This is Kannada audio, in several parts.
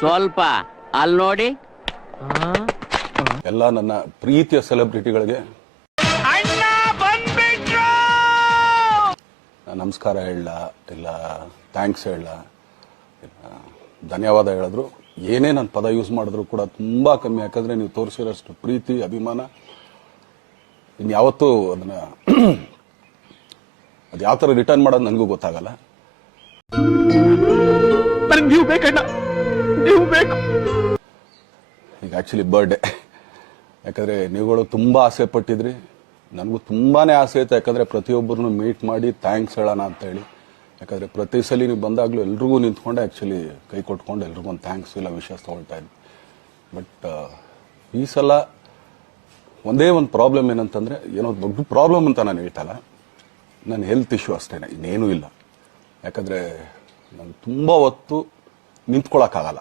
ಸ್ವಲ್ಪ ಅಲ್ಲಿ ನೋಡಿ. ಎಲ್ಲ ನನ್ನ ಪ್ರೀತಿಯ ಸೆಲೆಬ್ರಿಟಿಗಳಿಗೆ ನಮಸ್ಕಾರ ಹೇಳ ಇಲ್ಲ ಥ್ಯಾಂಕ್ಸ್ ಹೇಳ ಧನ್ಯವಾದ ಹೇಳಿದ್ರು. ಏನೇ ನಾನು ಪದ ಯೂಸ್ ಮಾಡಿದ್ರು ಕೂಡ ತುಂಬಾ ಕಮ್ಮಿ ಯಾಕಂದ್ರೆ ನೀವು ತೋರಿಸಿರೋಷ್ಟು ಪ್ರೀತಿ ಅಭಿಮಾನ. ಇನ್ಯಾವತ್ತೂ ಅದನ್ನು ಅದು ಯಾವ ಥರ ರಿಟರ್ನ್ ಮಾಡೋದು ನನಗೂ ಗೊತ್ತಾಗಲ್ಲ. ನೀವು ಬೇಕು. ಈಗ ಆ್ಯಕ್ಚುಲಿ ಬರ್ಡೇ ಯಾಕಂದರೆ ನೀವುಗಳು ತುಂಬ ಆಸೆ ಪಟ್ಟಿದ್ರಿ. ನನಗೂ ತುಂಬಾ ಆಸೆ ಇತ್ತು. ಯಾಕಂದರೆ ಪ್ರತಿಯೊಬ್ಬರನ್ನು ಮೀಟ್ ಮಾಡಿ ಥ್ಯಾಂಕ್ಸ್ ಹೇಳೋಣ ಅಂತ ಹೇಳಿ ಯಾಕಂದರೆ ಪ್ರತಿ ಸಲ ನೀವು ಬಂದಾಗಲೂ ಎಲ್ರಿಗೂ ನಿಂತ್ಕೊಂಡೆ ಆ್ಯಕ್ಚುಲಿ ಕೈ ಕೊಟ್ಕೊಂಡು ಎಲ್ರಿಗೂ ಒಂದು ಥ್ಯಾಂಕ್ಸ್ ಇಲ್ಲ ವಿಷಸ್ ತೊಗೊಳ್ತಾ ಇದ್ದೆ. ಬಟ್ ಈ ಸಲ ಒಂದೇ ಒಂದು ಪ್ರಾಬ್ಲಮ್ ಏನಂತಂದರೆ, ಏನೋ ದೊಡ್ಡ ಪ್ರಾಬ್ಲಮ್ ಅಂತ ನಾನು ಹೇಳ್ತಲ್ಲ ನನ್ನ ಹೆಲ್ತ್ ಇಶ್ಯೂ ಅಷ್ಟೇನೆ, ಇನ್ನೇನೂ ಇಲ್ಲ. ಯಾಕಂದರೆ ನಾನು ತುಂಬ ಹೊತ್ತು ನಿಂತ್ಕೊಳ್ಳೋಕ್ಕಾಗಲ್ಲ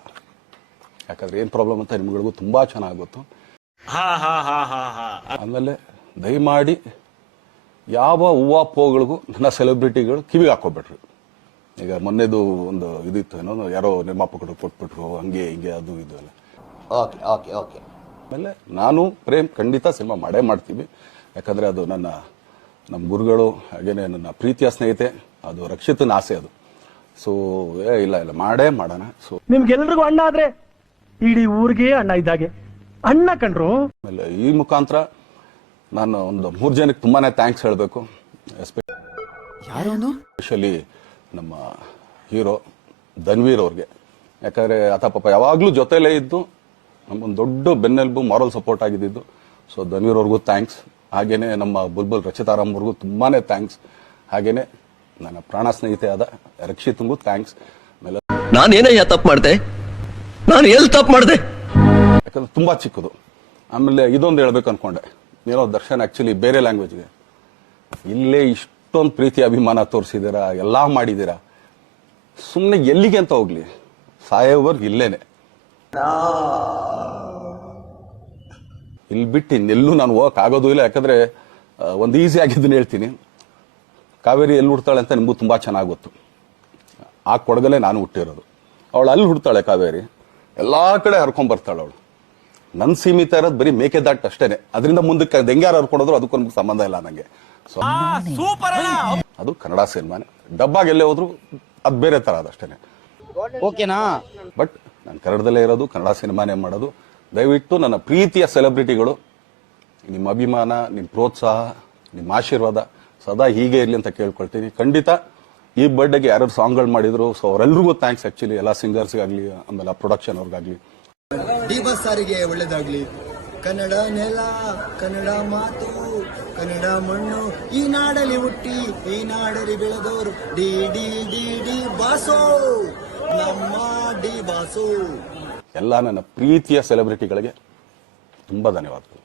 ಯಾಕಂದ್ರೆ ಏನು ಪ್ರಾಬ್ಲಮ್ ಅಂತ ನಿಮ್ಗಳಿಗೂ ತುಂಬಾ ಚೆನ್ನಾಗಿ ಗೊತ್ತು. ಆಮೇಲೆ ದಯಮಾಡಿ ಯಾವ ಹೂವ ಪೋಗಳಿಗೂ ನನ್ನ ಸೆಲೆಬ್ರಿಟಿಗಳು ಕಿವಿಗೆ ಹಾಕೋಬಿಟ್ರಿ ಈಗ ಮೊನ್ನೆದು ಒಂದು ಇದಿತ್ತು ಏನೋ ಯಾರೋ ನಿರ್ಮಾಪಕರು ಕೊಟ್ಬಿಟ್ರು ಹಂಗೆ ಹಿಂಗೆ ಅದು ಇದು ಎಲ್ಲ. ಓಕೆ ಓಕೆ ಓಕೆ ಆಮೇಲೆ ನಾನು ಪ್ರೇಮ್ ಖಂಡಿತ ಸಿನಿಮಾ ಮಾಡೇ ಮಾಡ್ತೀವಿ. ಯಾಕಂದ್ರೆ ಅದು ನನ್ನ ನಮ್ಮ ಗುರುಗಳು ಹಾಗೇನೆ ನನ್ನ ಪ್ರೀತಿಯ ಸ್ನೇಹಿತೆ ಅದು ರಕ್ಷಿತನ ಆಸೆ ಅದು. ಸೊ ಏ ಇಲ್ಲ ಇಲ್ಲ ಮಾಡೇ ಮಾಡೋಣ. ಸೊ ನಿಮ್ಗೆಲ್ರಿಗೂ ಅಣ್ಣ ಆದ್ರೆ ಇಡೀ ಊರಿಗೆ ಅಣ್ಣ ಇದ್ದಾಗೆ. ಅಣ್ಣ ಕಣ್ರು. ಆಮೇಲೆ ಈ ಮುಖಾಂತರ ನಾನು ಒಂದು ಮೂರು ಜನಕ್ಕೆ ತುಂಬಾನೇ ಥ್ಯಾಂಕ್ಸ್ ಹೇಳಬೇಕು. ಎಸ್ಪೆಷಲಿ ನಮ್ಮ ಹೀರೋ ಧನ್ವೀರ್ ಅವ್ರಿಗೆ. ಯಾಕಂದ್ರೆ ಆತ ಪಾಪ ಯಾವಾಗಲೂ ಜೊತೆಲೇ ಇದ್ದು ನಮ್ಮೊಂದು ದೊಡ್ಡ ಬೆನ್ನೆಲುಬು ಮಾರಲ್ ಸಪೋರ್ಟ್ ಆಗಿದ್ದು ಸೊ ಧನ್ವೀರ್ ಅವ್ರಿಗೂ ಥ್ಯಾಂಕ್ಸ್ ಹಾಗೇನೆ ನಮ್ಮ ಬುಲ್ಬುಲ್ ರಚಿತಾರಾಮ್ ಅವ್ರಿಗೂ ತುಂಬಾನೇ ಥ್ಯಾಂಕ್ಸ್ ಹಾಗೇನೆ ನನ್ನ ಪ್ರಾಣ ಸ್ನೇಹಿತೆ ಆದ ರಕ್ಷಿತ್ಗೂ ಥ್ಯಾಂಕ್ಸ್ ಆಮೇಲೆ ನಾನೇನಯ್ಯ ತಪ್ಪು ಮಾಡಿದೆ? ನಾನು ಎಲ್ಲಿ ತಪ್ಪು ಮಾಡಿದೆ? ಯಾಕಂದ್ರೆ ತುಂಬಾ ಚಿಕ್ಕದು. ಆಮೇಲೆ ಇದೊಂದು ಹೇಳ್ಬೇಕು ಅನ್ಕೊಂಡೆ. ಏನೋ ದರ್ಶನ್ ಆಕ್ಚುಲಿ ಬೇರೆ ಲ್ಯಾಂಗ್ವೇಜ್ಗೆ ಇಲ್ಲೇ ಇಷ್ಟೊಂದು ಪ್ರೀತಿ ಅಭಿಮಾನ ತೋರಿಸಿದ್ದೀರಾ ಎಲ್ಲ ಮಾಡಿದ್ದೀರಾ? ಸುಮ್ಮನೆ ಎಲ್ಲಿಗೆ ಅಂತ ಹೋಗ್ಲಿ. ಸಾಯೋವರ್ ಇಲ್ಲೇನೆ. ಇಲ್ಲಿ ಬಿಟ್ಟು ಇನ್ನೆಲ್ಲೂ ನಾನು ಹೋಗಕ್ಕೆ ಆಗೋದು ಇಲ್ಲ. ಯಾಕಂದ್ರೆ ಒಂದು ಈಸಿ ಆಗಿದ್ದನ್ನ ಹೇಳ್ತೀನಿ. ಕಾವೇರಿ ಎಲ್ಲಿ ಹುಡ್ತಾಳೆ ಅಂತ ನಿಮಗೂ ತುಂಬಾ ಚೆನ್ನಾಗಿ ಗೊತ್ತು. ಆ ಕೊಡಗಲೇ ನಾನು ಹುಟ್ಟಿರೋದು. ಅವಳು ಅಲ್ಲಿ ಹುಡ್ತಾಳೆ ಕಾವೇರಿ. ಎಲ್ಲ ಕಡೆ ಹರ್ಕೊಂಡ್ ಬರ್ತಾಳೆ ಅವಳು. ನನ್ನ ಸೀಮಿತ ಇರೋದು ಬರೀ ಮೇಕೆದಾಟ್ ಅಷ್ಟೇನೆ. ಅದರಿಂದ ಮುಂದಕ್ಕೆ ಅದು ಹೆಂಗ್ಯಾರು ಹರ್ಕೊಂಡೋದ್ರು ಅದಕ್ಕೂ ನಮ್ಗೆ ಸಂಬಂಧ ಇಲ್ಲ ನನಗೆ ಸೊ ಅದು ಕನ್ನಡ ಸಿನಿಮಾನೆ. ಡಬ್ಬಾಗೆ ಎಲ್ಲೇ ಹೋದ್ರು ಅದು ಬೇರೆ ಥರ ಅದಷ್ಟೇನೆ ಓಕೆನಾ? ಬಟ್ ನಾನು ಕನ್ನಡದಲ್ಲೇ ಇರೋದು ಕನ್ನಡ ಸಿನಿಮಾನೇ ಮಾಡೋದು. ದಯವಿಟ್ಟು ನನ್ನ ಪ್ರೀತಿಯ ಸೆಲೆಬ್ರಿಟಿಗಳು ನಿಮ್ಮ ಅಭಿಮಾನ ನಿಮ್ಮ ಪ್ರೋತ್ಸಾಹ ನಿಮ್ಮ ಆಶೀರ್ವಾದ ಸದಾ ಹೀಗೆ ಇರಲಿ ಅಂತ ಕೇಳ್ಕೊಳ್ತೀನಿ. ಖಂಡಿತ ಈ ಬರ್ಡೇಗೆ ಯಾರ್ಯಾರು ಸಾಂಗ್ಗಳು ಮಾಡಿದ್ರು ಸೊ ಅವರೆಲ್ಲರಿಗೂ ಥ್ಯಾಂಕ್ಸ್ ಆಕ್ಚುಲಿ ಎಲ್ಲ ಸಿಂಗರ್ಸ್ಗಾಗಲಿ ಆಮೇಲೆ ಪ್ರೊಡಕ್ಷನ್ ಅವ್ರಿಗಾಗಲಿ. ಡಿ ಬಸ್ ಸಾರಿಗೆ ಒಳ್ಳೇದಾಗ್ಲಿ. ಕನ್ನಡ ನೆಲ ಕನ್ನಡ ಮಾತು ಕನ್ನಡ ಮಣ್ಣು ಈ ನಾಡಲ್ಲಿ ಹುಟ್ಟಿ ಈ ನಾಡಲ್ಲಿ ಬೆಳೆದವರು ಡಿ ಡಿ ಡಿ ಡಿ ಬಾಸೋ! ನಮ್ಮ ಡಿ ಬಾಸು! ಎಲ್ಲ ನನ್ನ ಪ್ರೀತಿಯ ಸೆಲೆಬ್ರಿಟಿಗಳಿಗೆ ತುಂಬ ಧನ್ಯವಾದಗಳು.